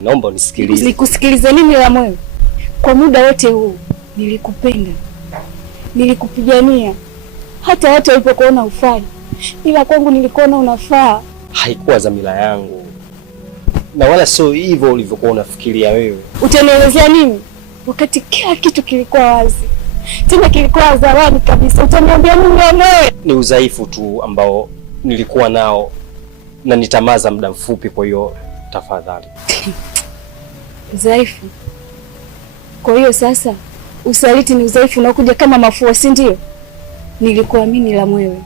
Naomba unisikilize. Nikusikilize nini la moyo? Kwa muda wote huu nilikupenda, nilikupigania, hata watu walipokuona ufai, ila kwangu nilikuona unafaa. Haikuwa dhamira yangu, na wala sio hivyo ulivyokuwa unafikiria wewe. Utanielezea nini wakati kila kitu kilikuwa wazi, tena kilikuwa hadharani kabisa? Utaniambia nini wewe? Ni udhaifu tu ambao nilikuwa nao na nitamaza muda mfupi, kwa hiyo tafadhali. Udhaifu? Kwa hiyo sasa usaliti ni udhaifu unakuja kama mafua, si ndio? Nilikuamini la mwewe,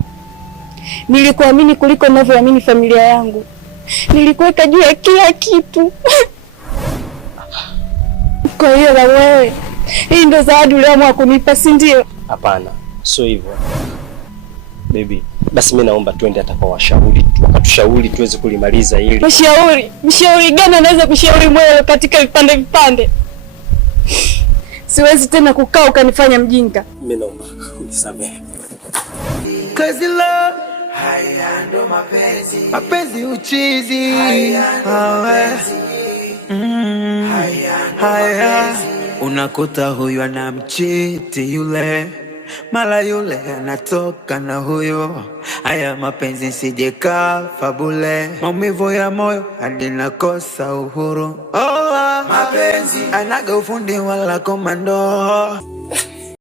nilikuamini kuliko ninavyoamini familia yangu, nilikuweka juu ya kila kitu. Kwa hiyo la mwewe, hii ndo zawadi uliamua kunipa, si ndio? Hapana, sio hivyo baby. Basi mimi naomba twende hata kwa washauri, wakatushauri tuweze kulimaliza hili. Mshauri gani anaweza kushauri mwewe katika vipande vipande? Siwezi tena kukaa ukanifanya mjinga. Mimi naomba unisamehe. Crazy love, haya ndo mapenzi. Mapenzi uchizi. Haya unakuta huyu anamchiti yule, mala yule anatoka na huyo. Haya mapenzi sije kafa bule, maumivu ya moyo hadi nakosa uhuru. Mapenzi anaga ufundi wala komando.